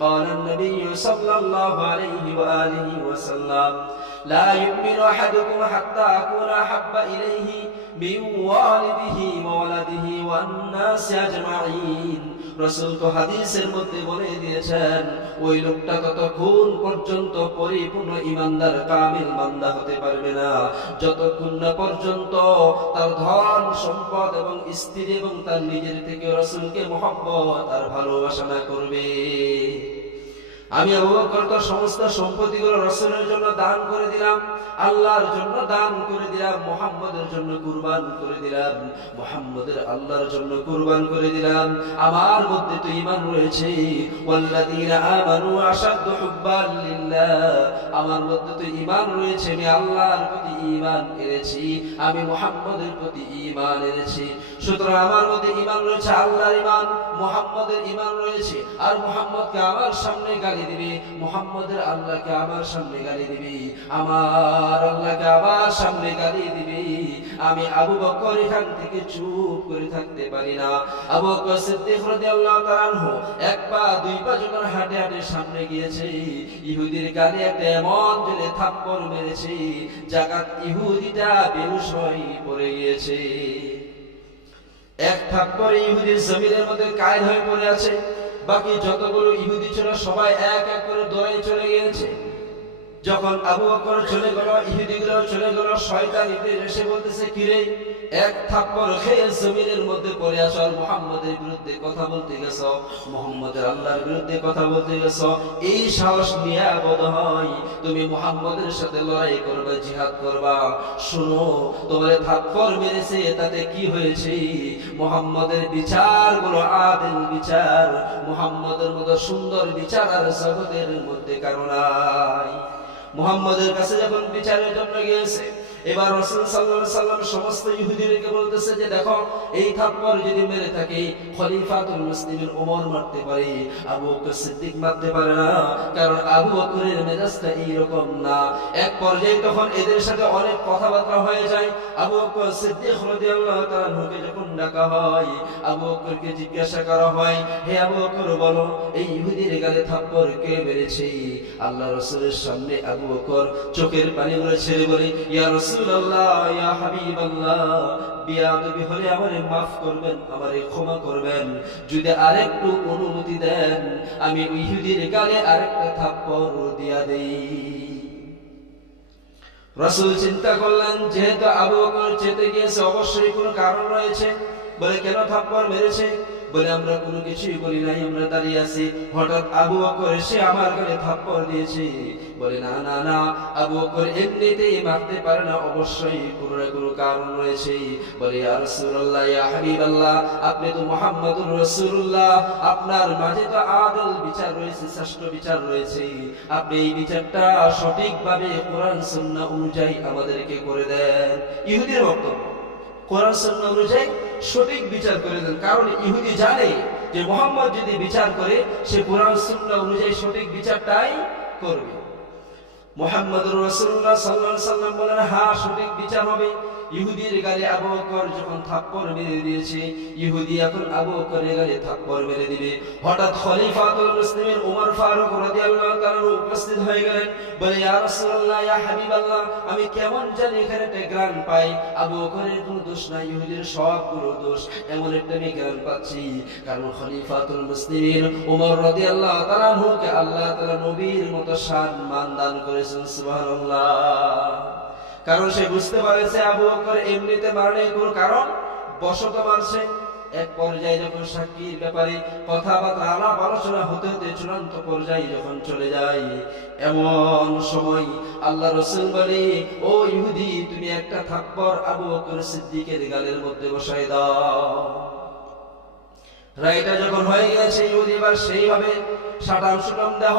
قال النبي صلى الله عليه وآله وسلم لا يؤمن أحدكم حتى أكون أحب إليه من والده وولده والناس أجمعين। রাসূল তো হাদিসের মধ্যে বলে দিয়েছেন ওই লোকটা ততক্ষণ পর্যন্ত পরিপূর্ণ ঈমানদার কামিল বান্দা হতে পারবে না যতক্ষণ না পর্যন্ত তার ধন সম্পদ এবং স্ত্রী এবং তার নিজের থেকে রাসূলকে মহব্বত আর ভালোবাসা না করবে। আমি আবু বকর তো সমস্ত সম্পত্তিগুলো রাসূলের জন্য দান করে দিলাম, আল্লাহর জন্য দান করে দিলাম, মুহাম্মদের জন্য কুরবান করে দিলাম, মুহাম্মদের আল্লাহর জন্য কুরবান করে দিলাম। আমার মধ্যে তো ঈমান রয়েছে, ওয়াল্লাযীনা আমানু আশাদ্দু হুব্বান লিল্লাহ, আমার মধ্যে তো ঈমান রয়েছে, আমি আল্লাহর প্রতি ঈমান এনেছি, আমি মুহাম্মদের প্রতি ঈমান এনেছি। সুতরাং আমার মধ্যে ঈমান রয়েছে, আল্লাহর ঈমান, মুহাম্মদের ঈমান রয়েছে। আর মুহাম্মদকে আমার সামনে গালি দিবে, মুহাম্মদের আল্লাহকে আমার সামনে গালি দিবে, আমার আল্লাহকে আমার সামনে গালি দিবে। আমি আবু বকর এখান থেকে চুপ করে থাকতে পারি না। আবু বকর সিদ্দিক রাদিয়াল্লাহু তাআলা আনহু এক পা দুই পা যখন হাঁটে হাঁটে সামনে গিয়েছে, ইহুদির গালে একটা এমন জোরে থাপ্পড় মেরেছে জাগাত ইহুদিটা বেহুশ হয়ে পড়ে গিয়েছে। এক থাপ্পড়ে ইহুদির জমিনের মধ্যে কায়েদ হয়ে পড়ে আছে। বাকি যতগুলো ইহুদি ছিল সবাই এক এক করে দৌড়ে চলে গিয়েছে। যখন আবু বকর চলে গেল, ইহুদিগুলো চলে গেল, শয়তান ইবলিস এসে বলতেছে, কিরে এক থাপ্পড় খেয়ে জমিনের মধ্যে পড়ে আছো আর মুহাম্মদের বিরুদ্ধে কথা বলতে গেছো, মুহাম্মদের আল্লাহর বিরুদ্ধে কথা বলতে গেছো, এই সাহস নিয়ে বোধহয় তুমি মুহাম্মদের সাথে লড়াই করবে, জিহাদ করবা। শুনো, তোমার থাপ্পড় মেরেছে তাতে কি হয়েছে? মুহাম্মদের বিচারগুলো আদিল বিচার, মুহাম্মদের মতো সুন্দর বিচার আর জগতের মধ্যে কারো নাই। মুহাম্মদের কাছে যখন বিচারের জন্য গিয়েছে, এবার রাসূল সাল্লাল্লাহু আলাইহি সাল্লাম সমস্ত ইহুদিদেরকে বলতেছে যে দেখো, এই থাপ্পড় যদি মেরে থাকে খলিফাতুল মুসলিমিন ওমর মারতে পারে, আবু বকর সিদ্দিক মারতে পারে না, কারণ আবু বকরের মেজাজটা এইরকম না। এক পর্যায়ে তখন এদের সাথে অনেক কথাবার্তা হয়ে যায়। আবু বকর সিদ্দিক রাদিয়াল্লাহু তাআলা আনহুকে যখন ডাকা হয়, আবু বকরকে জিজ্ঞাসা করা হয়, হে আবু বকর বলো, এই ইহুদির গালে থাপ্পড় কে মেরেছে? আল্লাহ রাসূলের সামনে আবু বকর চোখের পানিগুলো ছেড়ে বলে, ইয়া রাসূলুল্লাহ, ইয়া হাবিবাল্লাহ, বিয়াদবি হলে আমারে মাফ করবেন, আমারে ক্ষমা করবেন, যদি আরেকটু অনুমতি দেন আমি ইহুদির গালে আরেকটা থাপ্পড় দিয়া দেই। রাসূল চিন্তা করলেন, যেহেতু আবু বকর চেতে গিয়েছে অবশ্যই কোনো কারণ রয়েছে। বলে, কেন থাপ্পড় মেরেছে? বলে, আমরা কোনো কিছুই বলি নাই, আমরা দাঁড়িয়ে আছি, হঠাৎ আবু বকর এসে আমার গালে থাপ্পড় দিয়েছে। বলে, না না না, আবু বকর এমনিতেই মারতে পারে না, অবশ্যই কোনো না কোনো কারণ রয়েছে। বলে, ইয়া রাসূলুল্লাহ, ইয়া হাবিবাল্লাহ, আপনি তো মুহাম্মাদুর রাসূলুল্লাহ, আপনার মাঝে তো আদল বিচার রয়েছে, শ্রেষ্ঠ বিচার রয়েছে, আপনি এই বিচারটা সঠিকভাবে কোরআন সুন্নাহ অনুযায়ী আমাদেরকে করে দেন। ইহুদির বক্তব্য, কোরআন সুন্নাহ অনুযায়ী সঠিক বিচার করে দেন। কারণ ইহুদি জানে যে মুহাম্মদ যদি বিচার করে সে কোরআন সুন্নাহ অনুযায়ী সঠিক বিচারটাই করবে। মুহাম্মদুর রাসূলুল্লাহ সাল্লাল্লাহু আলাইহি সাল্লাম বলেন, হ্যাঁ সঠিক বিচার হবে। ইহুদির গালে আবু বকর যখন থাপ্পড় মেরে দিয়েছে, ইহুদি এখন আবু বকরের গালে থাপ্পড় মেরে দিবে। হঠাৎ খলিফাতুল মুসলিমিন ওমর ফারুক রাদিয়াল্লাহু তাআলা উপস্থিত হয়ে গেলেন। বলে, ইয়া রাসূলুল্লাহ, ইয়া হাবিবাল্লাহ, আমি কেমন জানি এখানে একটা গ্রান পাই, আবু বকরের কোনো দোষ নাই, ইহুদির সবগুলো দোষ, এমন একটা আমি গ্রান পাচ্ছি। কারণ খলিফাতুল মুসলিমিন ওমর রাদিয়াল্লাহু তাআলা আনহুকে আল্লাহ তাআলা নবীর মতো সম্মান দান করেছেন, সুবহানাল্লাহ। কারণ সে বুঝতে পারেছে আবু বকর এমনিতে মারলে কোনো কারণ বশত মারছে। এক পর্যায়ে যখন সাক্ষীর ব্যাপারে কথাবার্তা আলাপ আলোচনা হতে হতে চূড়ান্ত পর্যায়ে যখন চলে যায়, এমন সময় আল্লাহ রাসূল বলে, ও ইহুদি, তুমি একটা থাপ্পড় আবু বকর সিদ্দিকের গালের মধ্যে বসায় দাও। রায়টা যখন হয়ে গেছে, ইহুদি এবার সেইভাবে সাটাম সুটাম দেহ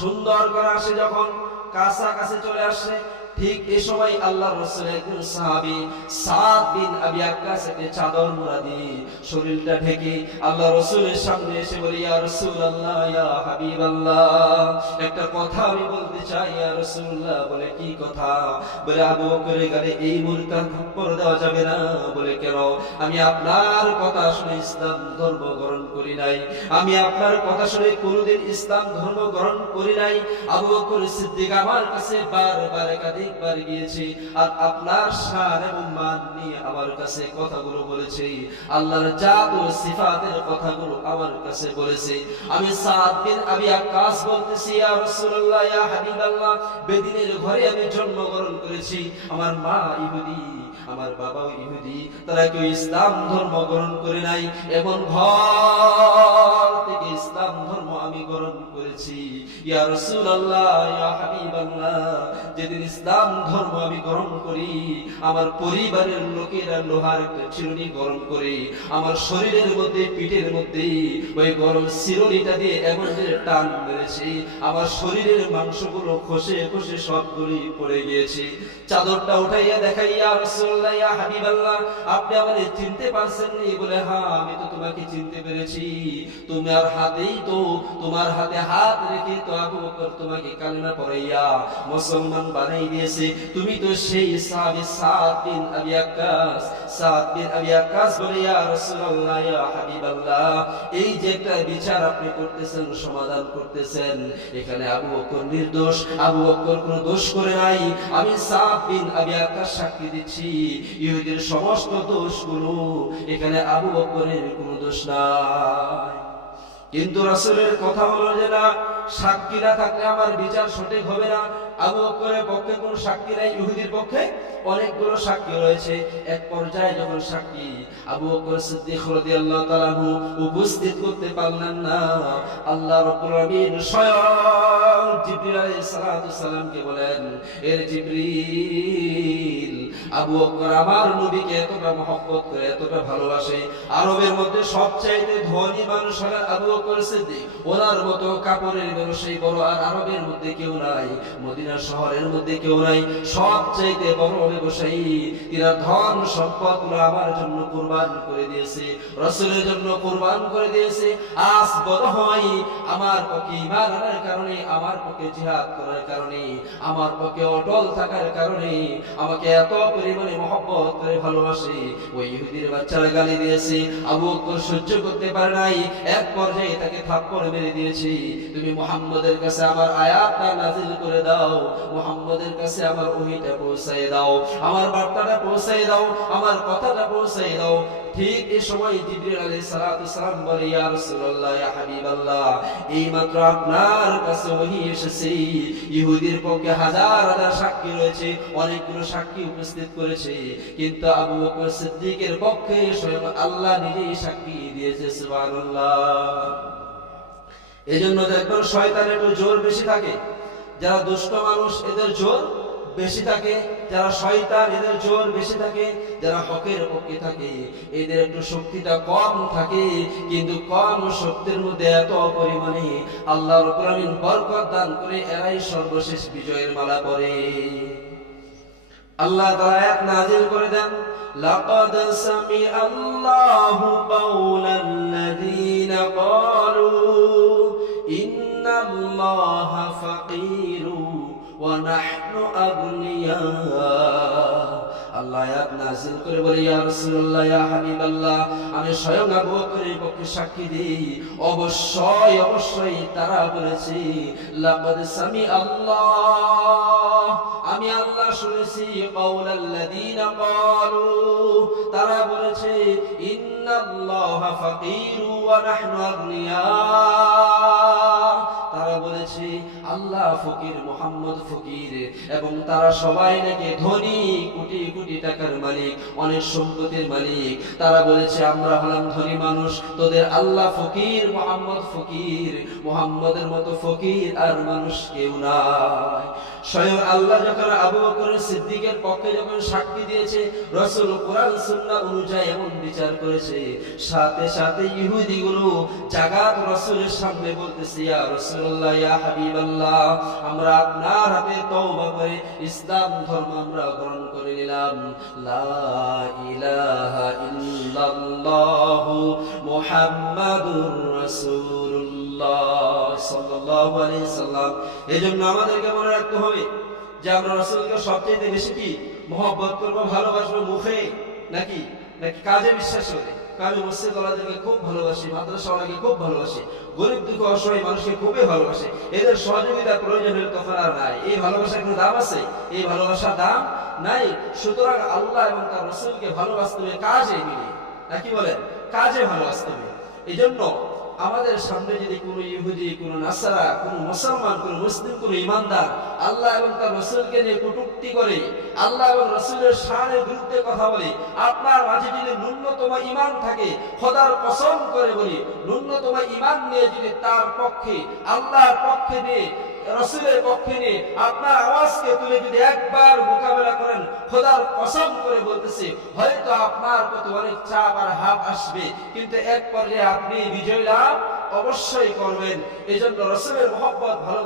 সুন্দর করে আসে, যখন কাছাকাছি চলে আসছে, ঠিক এই সময় আল্লাহর রাসূল একজন সাহাবী সাদ বিন আবি ওয়াক্কাস একটা চাদর মুড়া দিয়ে শরীরটা ঢেকে আল্লাহ রাসূলের সামনে এসে বলে, ইয়া রাসূলুল্লাহ, ইয়া হাবিবাল্লাহ, একটা কথা আমি বলতে চাই ইয়া রাসূলুল্লাহ। বলে, কি কথা? বলে, আবু বকরের গালে এই মুহূর্তে থাপ্পড় দেওয়া যাবে না। বলে, কেন? আমি আপনার কথা শুনে ইসলাম ধর্ম গ্রহণ করি নাই, আমি আপনার কথা শুনে কোনদিন ইসলাম ধর্ম গ্রহণ করি নাই। আবু বকর সিদ্দিক আমার কাছে বারবার একাধিকবার গিয়েছে আর আপনার শান এবং মান নিয়ে আমার কাছে কথাগুলো বলেছে, আল্লাহর জাত ও সিফাতের কথাগুলো আমার কাছে বলেছে। আমি সাদ বিন আবি ওয়াক্কাস বলতেছি, ইয়া রাসূলুল্লাহ, ইয়া হাবিবাল্লাহ, বেদিনের ঘরে আমি জন্মগ্রহণ করেছি, আমার মা ইহুদি, আমার বাবাও ইহুদি, তারা কেউ ইসলাম ধর্ম গ্রহণ করে নাই, এমন ঘর থেকে ইসলাম ধর্ম আমি গ্রহণ করেছি। ইয়া রাসূলুল্লাহ, ইয়া হাবিবাল্লাহ, যেদিন ইসলাম ধর্ম আমি গ্রহণ করি, আমার পরিবারের লোকেরা লোহার একটা চিরুনি গরম করে আমার শরীরের মধ্যে, পিঠের মধ্যে ওই গরম চিরুনিটা দিয়ে এমন যে টান মেরেছে, আমার শরীরের মাংসগুলো খসে খসে সবগুলি পড়ে গিয়েছে। চাদরটা উঠাইয়া দেখাই, ইয়া রাসূলুল্লাহ, ইয়া হাবিবাল্লাহ, আপনি আমাকে চিনতে পারছেন নি? বলে, হ্যাঁ, আমি তো তোমাকে চিনতে পেরেছি, তোমার হাতেই তো, তোমার হাতে হাত রেখে তো আবু বকর তোমাকে কালিমা পড়াইয়া মুসলমান বানাই দিয়েছে, তুমি তো সেই সাহাবী সাদ বিন আবি ওয়াক্কাস। সাদ বিন আবি ওয়াক্কাস বলে, ইয়া রাসূলুল্লাহ, ইয়া হাবিবাল্লাহ, এই যে একটা বিচার আপনি করতেছেন, সমাধান করতেছেন, এখানে আবু বকর নির্দোষ, আবু বকর কোনো দোষ করে নাই। আমি সাদ বিন আবি ওয়াক্কাস সাক্ষী দিচ্ছি, ইহুদির সমস্ত দোষগুলো, এখানে আবু বকরের কোনো দোষ নাই। কিন্তু রাসূলের কথা হলো যে না, সাক্ষী না থাকলে আমার বিচার সঠিক হবে না। আবু বকরের পক্ষে কোনো সাক্ষী নাই, ইহুদির পক্ষে অনেকগুলো সাক্ষী রয়েছে। এক পর্যায়ে যখন সাক্ষী আবু বকর সিদ্দিক রাদিয়াল্লাহু তাআলা আনহু উপস্থিত করতে পারলেন না, আল্লাহ রাব্বুল আলামিন স্বয়ং জিবরিল আলাইহিস সালাতু সালামকে বলেন, এর জিবরিল, আবু বকর আমার নবীকে এতটা মহব্বত করে, এতটা ভালোবাসে, আরবের মধ্যে সবচাইতে ধনী মানুষ হলেন আবু বকর সিদ্দিক, ওনার মতো কাপড়ের ব্যবসায়ী বড় আর আরবের মধ্যে কেউ নাই, মদিনা শহরের মধ্যে কেউ নাই, সবচাইতে বড় ব্যবসায়ী, তিনি ধন সম্পদগুলো আমার জন্য কুরবান করে দিয়েছে, রাসূলের জন্য কুরবান করে দিয়েছে। আজ বড় হয় আমার পক্ষে ঈমান আনার কারণে, আমার পক্ষে জিহাদ করার কারণে, আমার পক্ষে অটল থাকার কারণে আমাকে এত পরিমাণে মহব্বত করে ভালোবাসে। ওই ইহুদির বাচ্চারা গালি দিয়েছে, আবু বকর সহ্য করতে পারে নাই, এক পর্যায়ে তাকে থাপ্পড় মেরে দিয়েছে। তুমি মুহাম্মদের কাছে আমার আয়াতটা নাযিল করে দাও, মুহাম্মদের কাছে আমার ওহীটা পৌঁছায় দাও, আমার বার্তাটা পৌঁছায় দাও, আমার কথাটা পৌঁছায় দাও। ঠিক এই সময় জিবরিল আলাইহিস সালাতু সালাম বলে, ইয়া রাসূলুল্লাহ, ইয়া হাবিবাল্লাহ, এইমাত্র আপনার কাছে ওহী এসেছে। ইহুদির পক্ষে হাজার হাজার সাক্ষী রয়েছে, অনেকগুলো সাক্ষী উপস্থিত করেছে, কিন্তু আবু বকর সিদ্দিকের পক্ষে স্বয়ং আল্লাহ নিজেই সাক্ষী দিয়েছে। সুবহানাল্লাহ। এজন্য দেখবেন শয়তানের একটু জোর বেশি থাকে, যারা দুষ্ট মানুষ এদের জোর বেশি থাকে, যারা শয়তান এদের জোর বেশি থাকে, যারা হকের পক্ষে থাকে এদের একটু শক্তিটা কম থাকে, কিন্তু কম শক্তির মধ্যে এত পরিমাণে আল্লাহ রাব্বুল আলামিন বরকত দান করে এরাই সর্বশেষ বিজয়ের মালা পরে। আল্লাহ তাআলা আয়াত নাযিল করে দেন, লাকাদ সামিআল্লাহু কাওলাল্লাযীনা ক্বালু ইন্নাল্লাহা ফাকীরু ওয়া নাহনু আগনিয়া। আল্লাহ আয়াত নাযিল করে বলে, ইয়া রাসূলুল্লাহ, ইয়া হাবিবাল্লাহ, আমি স্বয়ং আবু বকরের পক্ষে সাক্ষী দিই, অবশ্যই অবশ্যই তারা বলেছে, লাকাদ সামিআল্লাহ, আমি আল্লাহ শুনেছি, কাওলাল্লাযীনা ক্বালু, তারা বলেছে, ইন্নাল্লাহা ফাকীরু ওয়া নাহনু আগনিয়া, তারা বলেছে আল্লাহ ফকির, মুহাম্মদ ফকির, এবং তারা সবাই নাকি ধনী, কোটি কোটি টাকার মালিক, অনেক সম্পত্তির মালিক। তারা বলেছে আমরা হলাম ধনী মানুষ, তোদের আল্লাহ ফকির, মুহাম্মদ ফকির, মুহাম্মদের মতো ফকির আর মানুষ কেউ নাই। স্বয়ং আল্লাহ যখন আবু বকর সিদ্দিকের পক্ষে যখন সাক্ষী দিয়েছে, রাসূল কোরআন সুন্নাহ অনুযায়ী এমন বিচার করেছে, সাথে সাথে ইহুদিগুলো জাগাত রাসূলের সামনে বলতেছে, ইয়া রাসূলুল্লাহ, ইয়া হাবিবাল্লাহ, আল্লাহ আমরা আপনার হাতে তওবা করে ইসলাম ধর্ম আমরা গ্রহণ করে নিলাম। লা ইলাহা ইল্লাল্লাহু মুহাম্মাদুর রাসূলুল্লাহ সাল্লাল্লাহু আলাইহি সাল্লাম। এজন্য আমাদেরকে মনে রাখতে হবে যে আমরা রাসূলকে সবচেয়ে বেশি কি মহব্বত করব, ভালোবাসবো মুখে নাকি নাকি কাজে বিশ্বাস করে। আমি মসজিদ ওয়ালাদেরকে খুব ভালোবাসি, মাদ্রাসা ওয়ালাকে খুব ভালোবাসি, গরিব দুঃখ অসহায় মানুষকে খুবই ভালোবাসি। এদের সহযোগিতা প্রয়োজন হলে তখন আর নাই। এই ভালোবাসার কোনো দাম আছে? এই ভালোবাসার দাম নাই। সুতরাং আল্লাহ এবং তার রাসূলকে ভালোবাসতে হবে কাজে মিলে, নাকি বলেন? কাজে ভালোবাসতে হবে। এই জন্য আমাদের সামনে যদি কোনো ইহুদি, কোনো নাসারা, কোনো মুসলমান, কোনো মুসলিম, কোনো ইমানদার আল্লাহ এবং তার রাসূলকে নিয়ে কটূক্তি করে, আল্লাহ এবং রাসূলের শানের বিরুদ্ধে কথা বলে, আপনার মাঝে যদি ন্যূনতম ঈমান থাকে, খোদার কসম করে বলি, ন্যূনতম ঈমান নিয়ে যদি তার পক্ষে, আল্লাহর পক্ষে নিয়ে, রাসূলের পক্ষে নিয়ে আপনার আওয়াজকে তুলে যদি একবার মোকাবেলা করেন, খোদার কসম করে বলতেছি, হয়তো আপনার প্রতি অনেক চাপ আর হাত আসবে, কিন্তু এক পর্যায়ে আপনি বিজয় লাভ অবশ্যই করবেন। এই জন্য রাসূলের মহব্বত ভালো